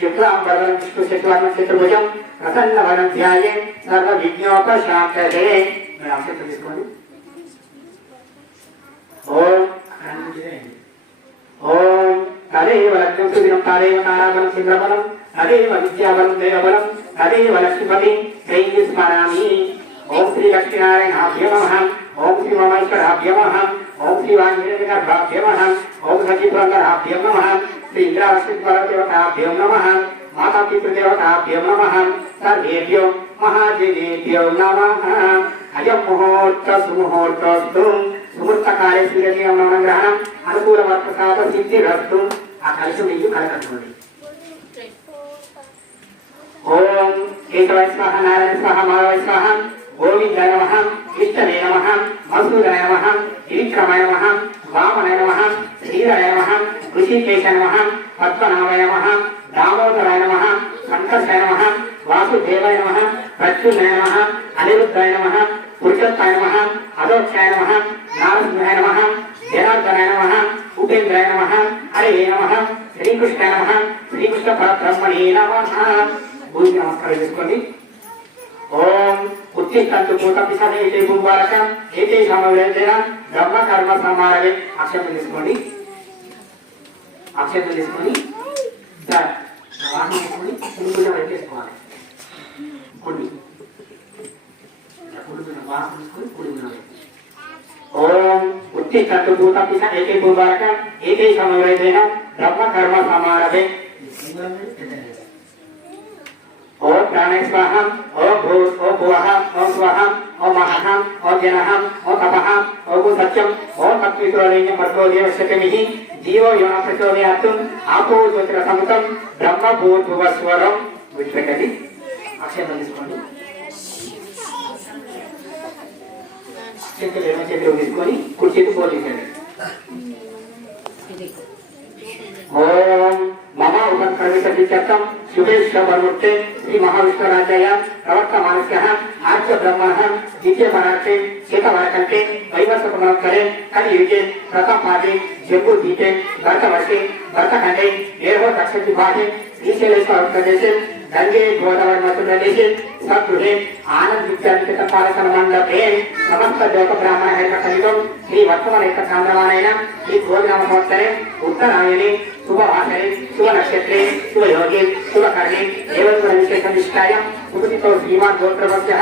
శుక్లాంబరం విష్ణు చతుర్వర్ణ చతుర్భుజం ప్రసన్న వరం ధ్యాయే సర్వ విజ్ఞోపశాంతతే మీరు అక్షంతలు తీసుకోండి. ఓం ఓం తదేవ లగ్నం సుదినం తదేవ తారాబలం చంద్రబలం తదేవ విద్యాబలం దేవబలం తదేవ లక్ష్మీపతి శ్రేయి స్మరామి. ఓం శ్రీ లక్ష్మీనారాయణాభ్య ఓం శ్రీ మమేశ్వరాభ్యమహం ఓం శ్రీ వాంగిరేంద్రగర్భాభ్యమహం ఓం సచీపురంగరాభ్య నమః. శ్రీ ఇంద్రావశ్యపరదేవతాభ్య నమః మాతా పితృదేవతాభ్య సర్వేభ్యో మహాదేవేభ్యో నమ అయం ముహూర్త సుముహూర్తస్తు సుహృత్తకాలే శ్రీరథీయం గ్రహణం అనుకూల వర్తసాత సిద్ధిరస్తు ఆ కలిసి నెయ్యి కలకట్టుకోండి ఓం కేశవాయ స్వాహ నారాయణ స్వాహ మాధవ స్వాహ గోవింద నమ విష్ణవే నమ మధురాయ నమ త్రివిక్రమాయ నమ వామనాయ నమ శ్రీరాయ నమ ఋషికేశ నమ పద్మనాభాయ నమ దామోదరాయ నమ సంకర్షాయ నమ వాసుదేవాయ నమ ప్రత్యున్నాయ నమ అనిరుద్ధాయ నమ పురుషత్వాయ నమ. అదోక్షాయ నమ నారసింహాయ నమ జనార్దనాయ నమ ఉపేంద్రాయ నమ హరే నమ శ్రీకృష్ణాయ నమ శ్రీకృష్ణ పరబ్రహ్మణే నమ భూమి నమస్కారం చేసుకోండి. ఓం ఉత్తిష్టంతు భూతపిసమే ఏతే భూబాలక ఏతే సమవేదన బ్రహ్మ కర్మ సమారవే అక్షతం తీసుకోండి అక్షతం తీసుకొని సార్ వాహనం తీసుకొని పురుగుల పెట్టేసుకోవాలి కొన్ని పురుగుల వాహనం తీసుకొని పురుగుల ఓం సమవేదన బ్రహ్మ కర్మ సమారవే ఓం ప్రాణే స్వాహ ఓం భూ ఓం భువః ఓం స్వః ఓం మహః ఓం జనః ఓం తపః ఓం సత్యం ఓం తత్వితురలింగం వర్గో దేవశకమిః జీవో యోన ప్రచోదయాత్తు ఆపో జ్యోతిర సముతం బ్రహ్మ భూర్భువస్వరం విడిపెట్టండి అక్షరం తీసుకోండి చేతులు ఎడమ చేతిలో తీసుకొని కుడి చేతి ఓం మమ ఉపక్రమితీర్థం శుభేశ్వరమూర్తే सुदेशवर्मुक्ते श्रीमहाविष्णुराजाय प्रवर्तमानस्यः आर्यब्रह्मणः द्वितीयपरार्थे शेतवारकल्पे वैवस्वपुनोत्तरे कलियुगे, प्रथमपादे, जम्बूद्वीपे, भरतवर्षे, भरतखण्डे एरहो दक्षिणभागे श्रीशैलेश्वरप्रदेशे భరతఖండే ఏహో దక్షిణ భాగే శ్రీశైలేశ్వర ప్రదేశే గంగే గోదావరి మధ్య ప్రదేశే సద్గృహే ఆనంద్ విద్యానికేత పాలకన మండపే సమస్త దేవ బ్రాహ్మణ హరిత కలితం శ్రీ వర్తమాన యొక్క చాంద్రమానైన శ్రీ గోవినామ సంవత్సరే ఉత్తరాయణి శుభవాసరే శుభ నక్షత్రే శుభ యోగి శుభ కర్ణే దేవత్వ విశేష నిష్ఠాయ సుఖితో శ్రీమాన్ గోత్రవస్య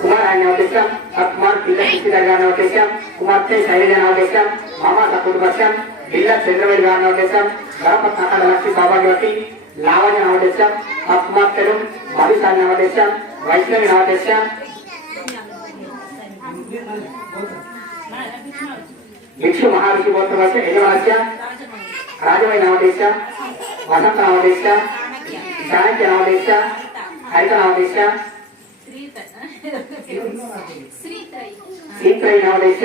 कुमार अन्यवदेशम सकुमार पिल्ल शिक्षिदर अन्यवदेशम कुमार्ते शैलज अन्यवदेशम मामा सकुटवर्षम बिल्ल चंद्रवेल अन्यवदेशम गणपत नाका लक्ष्मी सौभाग्यवती लावण्य अन्यवदेशम सकुमार तेलुम मधुष अन्यवदेशम वैष्णवी अन्यवदेशम भिक्षु महाऋषि गोत्रवर्ष तो यजमानस्य राजमय नामदेश वसंत नामदेश चाणक्य नामदेश हरित नामदेश శ్రీత్రై చాణక్య నవదేశ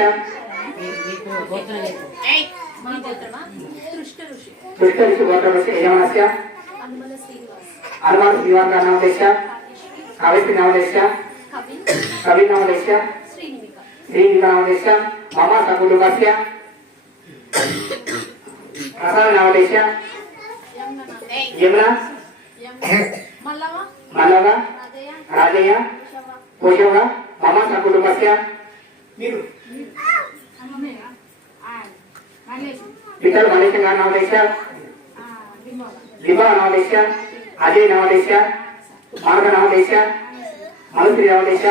ఋషి గోత్రవస్య యజమానస్య హనుమాన్ శ్రీవార్గా నవదేశ కవిత్రి నవదేశ కవి నవదేశ శ్రీనిక నవదేశ మమ సకుటుంబస్య ప్రసాద నవదేశ యమున మల్లవ రాజయ్య కోశవ మమ సకుటుంబస్య మీరు. ఇతరు మలేష గారు నవదేశ దిబా నవదేశ అజయ్ నవదేశ మార్గ నవదేశ మనుశ్రీ నవదేశ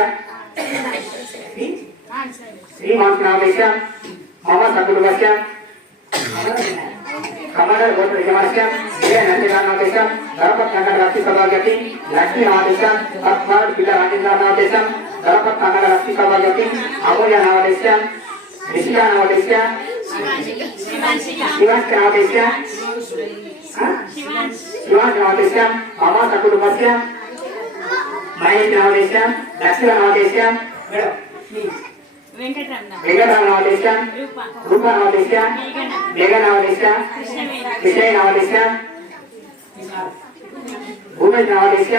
శ్రీమాంస నవదేశ మమ సకుటుంబస్య కమల గోత్ర యజమానస్య విజయ నందిగా నవదేశ ధర్మపత్ నగర లక్ష్మీ సభాగతి లక్ష్మీ నవదేశ పద్మాడ్ పిల్ల రాజేంద్ర నవదేశ ధర్మపత్ నగర లక్ష్మీ సభాగతి అమూల్య నవదేశ రిషికా నవదేశ శివాంశ నవదేశ శివాంశ నవదేశ మమ సకుటుంబస్య మహేష్ నవదేశ లక్ష్మీ నవదేశ వెంకటరమణ. వెంకటరామ నవదేశ రూప రూప నవదేశ మేఘన మేఘ నవదేశ కృష్ణవేణ. విజయ నవదేశ భూమేష్ నవదేశ హరి నవదేశ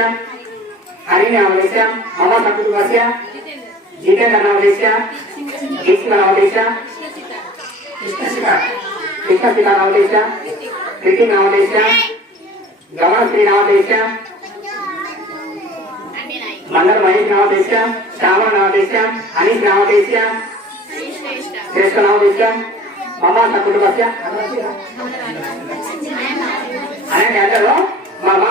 మమ సకుటుంబస్య జితేంద్ర జితేంద్ర నవదేశ కృష్ణ నవదేశ కృష్ణ శిఖ కృష్ణ శిఖ నవదేశ కృతి నవదేశ గమన శ్రీ నవదేశ మంగళ మహేష్ నవదేశ శ్రావణ నవదేశ అనీష్ నవదేశ శ్రేష్ఠ నవదేశ మమ సకుటుంబస్య అనండి అందరూ మమ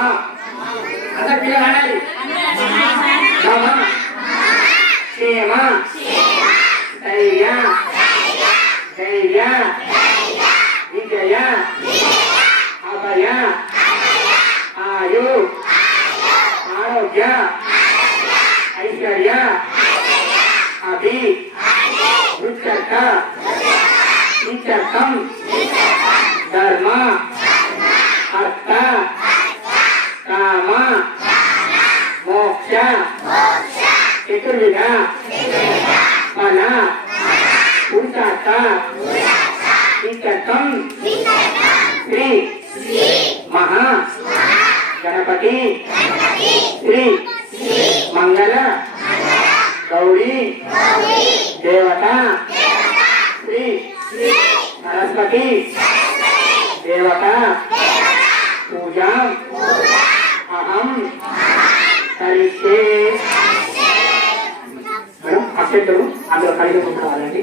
అందరు పిల్లలు అనాలి మమ క్షేమ ధైర్య ధైర్య విజయ అభయ ఆయు ఆరోగ్య ఐశ్వర్య అభి ఉచ్చర్క ఇచ్చర్థం పురుషార్థ ఇచ్చర్థం శ్రీ మహా గణపతి. శ్రీ మంగళ. గౌరీ. దేవత. శ్రీ సరస్వతి. దేవత. పూజా. అహం. కరిష్యే. మేడం అక్షంతలు అందులో కలిగి ఉండాలండి